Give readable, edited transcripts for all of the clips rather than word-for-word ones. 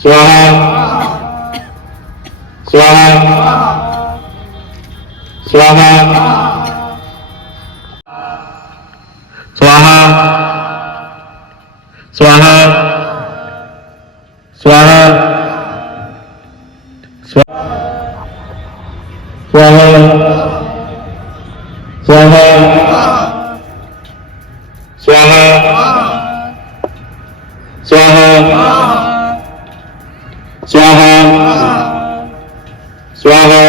स्वाहा स्वाहा स्वाहा स्वाहा स्वाहा स्वाहा स्वाहा स्वाहा स्वाहा स्वाहा स्वाहा स्वाहा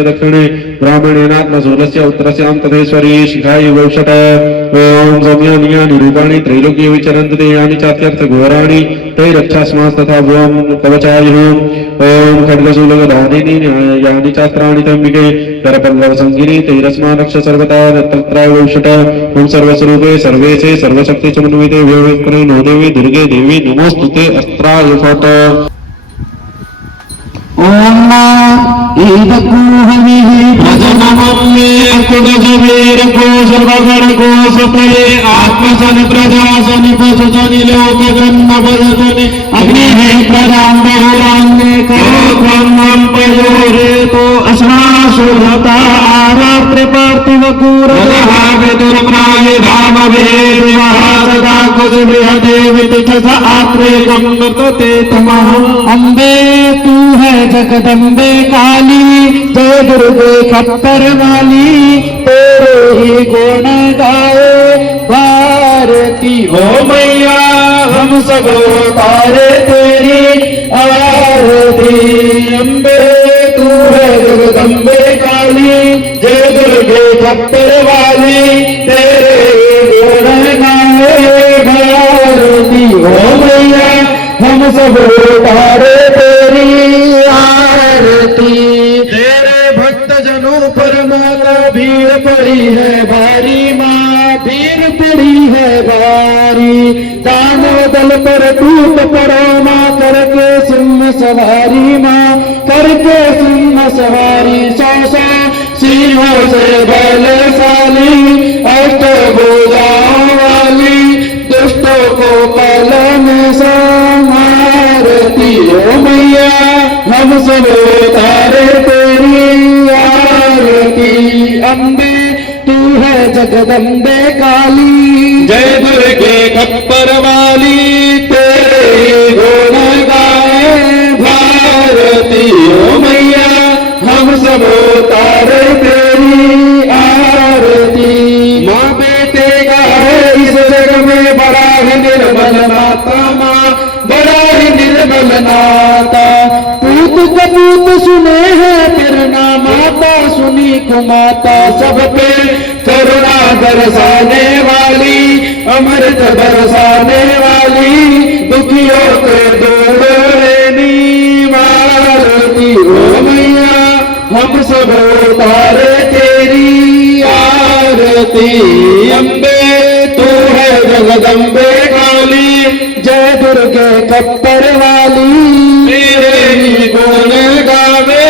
दक्षिणे ब्राह्मणेनात्मसूलस्य उत्तरस्य तदेश्वरी शिखायै वौषट ओम सौम्यानि यानि रूपाणि त्रैलोक्ये विचरन्ति यानि चात्यर्थ घोराणि ते रक्षास्मास्तथा भुवं कवचायुः ओम खड्गशूलगदानीनि यानि चास्त्राणि तम्बिके करपल्लवसंगिनी तैरस्मान् रक्ष सर्वदा तत्र वौषट ओम सर्वस्वरूपे सर्वेशे सर्वशक्ति समन्विते व्यवस्थिते नो देवी दुर्गे देवी नमोस्तुते अस्त्राय फट ओम ईदकूहविः भजनमम्मे कुडजवीरको सर्वगणको सतये आत्मसन प्रजासनि पशुसनि लोकगन्न भजसनि अग्निः प्रजां बहुलान्ने करोत्वन्नं पयोरेतो अश्नाशुभता आरात्रे पार्थिवकूरविदुर्म्राय धामभेदिवः सदा कुजबृहदेवि तिथस आत्रेकं नृतते तमः अम्बे तू है जगदम्बे काली जय दुर्गे खप्पर वाली तेरे ही गुण गाए भारती हो मैया हम सब तारे तेरी आरती अम्बे तू है जगदम्बे काली जय दुर्गे खप्पर वाली तेरे ही गुण गाए भारती हो मैया हम सब तारे तेरी आरती तेरे भक्त जनों पर माता भीड़ पड़ी है भारी माँ भीड़ पड़ी है भारी दानव दल पर टूट पड़ो माँ करके सिंह सवारी माँ करके सिंह सवारी सौ सिंहों से बलशाली अष्टभुजाओं वाली दुष्टों को कलम संहारती हो मैया हम सब तारे तेरी आरती अम्बे तू है जगदम्बे काली जय दुर्गे खप्पर वाली तेरे गुण गाए भारती हो मैया हम सब तारे तेरी आरती माँ बेटे का है इस जग में बड़ा ही निर्मल नाता माँ बड़ा ही निर्मल नाता पूत कपूत सुने हैं तिरना माता सुनी कुमाता सब पे करुणा बरसाने वाली अमृत बरसाने वाली दुखियों के दूर लेनी मारती हो मैया हम सब तारे तेरी आरती अम्बे तू है जगदम्बे काली जय दुर्गे खप्पर वाली तेरे ही गुण गावे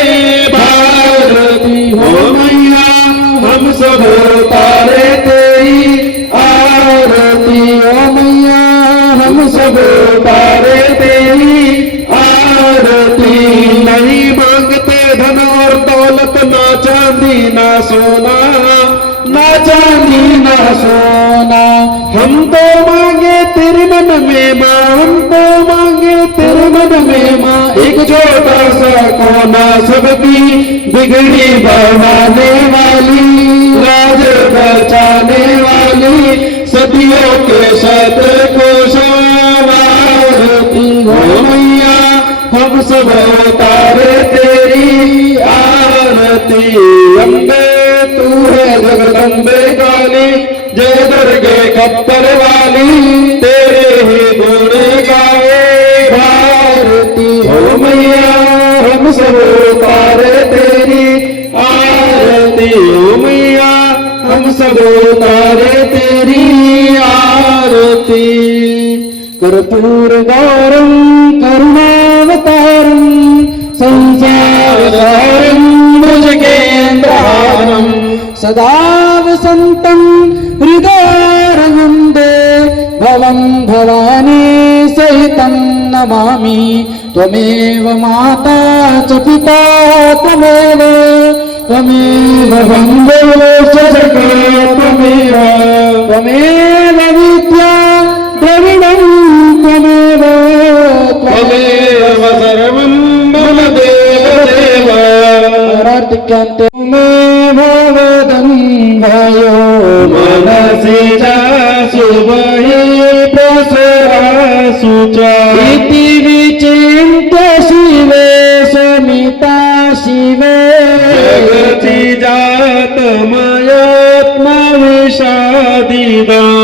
भारती हो मैया हम सब तारे तेरी आरती हो मैया हम सब तारे तेरी आरती नहीं मांगते धन और दौलत ना चांदी ना सोना ना चांदी ना सोना हम तो मांगे तेरे मन में माँ हम तो मांगे तेरे मन में माँ एक छोटा सा कोना सबकी बिगड़ी बनाने वाली राज बचाने वाली सदियों के शत्र को संवारती हो मैया हम सब तारे तेरी आरती अम्बे तू है जगदम्बे काली जय दुर्गे खप्पर वाली तेरे ही गुण गाए भारती हो मैया हम सब तारे तेरी आरती हो मैया हम सब तारे तेरी आरती कर्पूर गौरम करुणावतारम संसारसारम भुजगेन्द्रहारम सदा वसन्तं हृदयारविन्दे भवं भवानी सहितं नमामि त्वमेव माता च पिता त्वमेव वन्दे सखा त्वमेव विद्या द्रविणं त्वमेव सर्वं मम देवदेव राधिकान्ते भवदन्वयो मनसि च शुभहि प्रसरासु च इति विचिन्त्य शिवे समिता शिवे जगति जातमयात्मविषादिदम्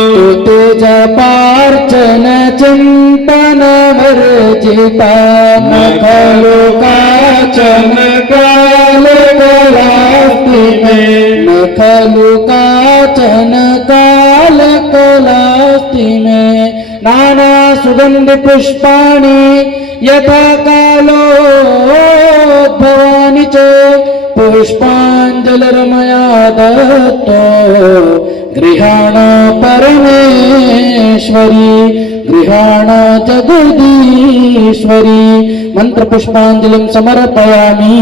तुते जपार्चन चिन्तन वर्जिता न खलु काचन कालकलास्ति मे न खलु काचन कालकलास्ति मे नाना सुगन्धि पुष्पाणि यथा कालोद्भवानि च पुष्पाञ्जलिर्मया दत्तो गृहाण परमेश्वरी गृहाण जगदीश्वरी मंत्र पुष्पांजलिं समर्पयामि।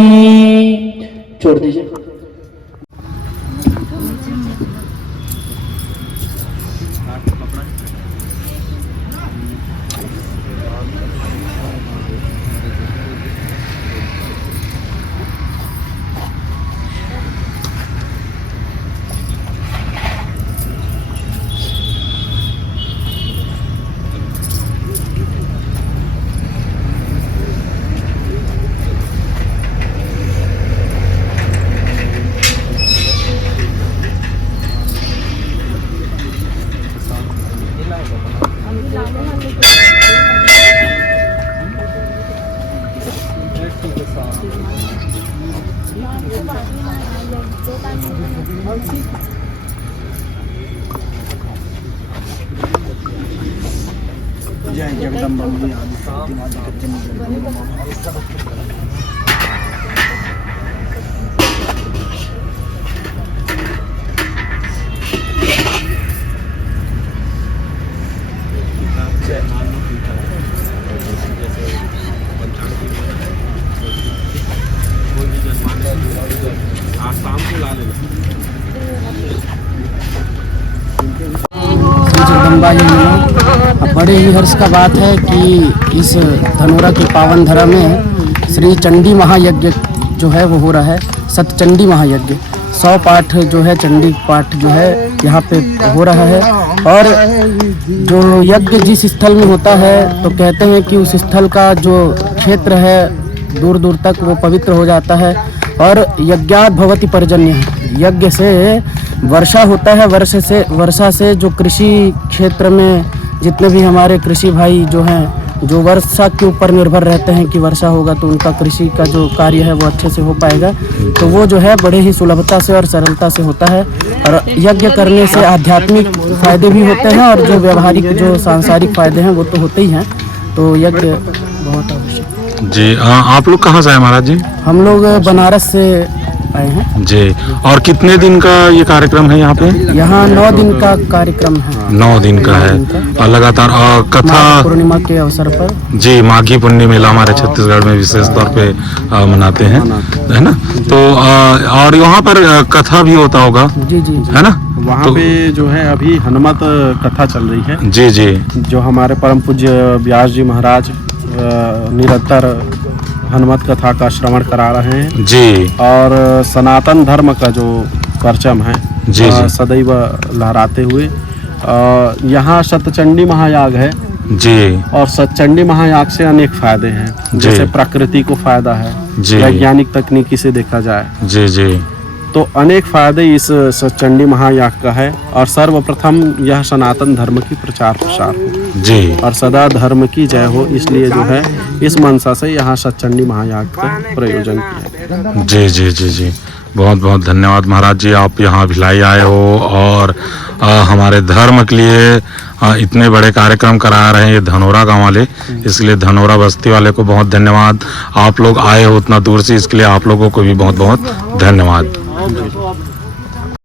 छोड़ दीजिए। जय जगदम्बा बड़े ही हर्ष का बात है कि इस धनोरा के पावन धरा में श्री चंडी महायज्ञ जो है वो हो रहा है। सतचंडी महायज्ञ 100 पाठ जो है चंडी पाठ जो है यहाँ पे हो रहा है। और जो यज्ञ जिस स्थल में होता है तो कहते हैं कि उस स्थल का जो क्षेत्र है दूर दूर तक वो पवित्र हो जाता है। और यज्ञात भवति पर्जन्य, यज्ञ से वर्षा होता है। वर्षा से जो कृषि क्षेत्र में जितने भी हमारे कृषि भाई जो हैं जो वर्षा के ऊपर निर्भर रहते हैं कि वर्षा होगा तो उनका कृषि का जो कार्य है वो अच्छे से हो पाएगा। तो वो जो है बड़े ही सुलभता से और सरलता से होता है। और यज्ञ करने से आध्यात्मिक फायदे भी होते हैं और जो व्यवहारिक जो सांसारिक फायदे हैं वो तो होते ही हैं। तो यज्ञ बहुत आवश्यक जी। आप लोग कहाँ से आए महाराज जी? हम लोग बनारस से आए हैं जी। और कितने दिन का ये कार्यक्रम है यहाँ पे? यहाँ 9 दिन का कार्यक्रम है। 9 दिन का है और लगातार कथा पूर्णिमा के अवसर पर जी। माघी पुन्नी मेला हमारे छत्तीसगढ़ में विशेष तौर पे मनाते हैं, है ना? तो और यहाँ पर कथा भी होता होगा जी जी है ना? वहाँ पे जो है अभी हनुमत कथा चल रही है जी जी। जो हमारे परम पूज्य व्यास जी महाराज निरंतर हनुमत कथा का श्रवण करा रहे हैं जी। और सनातन धर्म का जो परचम है जी जी सदैव लहराते हुए यहाँ सतचंडी महायाग है जी। और सतचंडी महायाग से अनेक फायदे हैं। जैसे प्रकृति को फायदा है जी। वैज्ञानिक तकनीकी से देखा जाए जी जी। तो अनेक फायदे इस सतचंडी महायाग का है। और सर्वप्रथम यह सनातन धर्म की प्रचार प्रसार हो जी और सदा धर्म की जय हो, इसलिए जो है इस मनसा से यहाँ सतचंडी महायाग का प्रयोजन किया। जी जी जी जी। बहुत बहुत धन्यवाद महाराज जी, आप यहाँ भिलाई आए हो और हमारे धर्म के लिए इतने बड़े कार्यक्रम करा रहे हैं ये धनोरा गांव वाले। इसलिए धनोरा बस्ती वाले को बहुत धन्यवाद। आप लोग आए हो उतना दूर से, इसके लिए आप लोगों को भी बहुत बहुत धन्यवाद।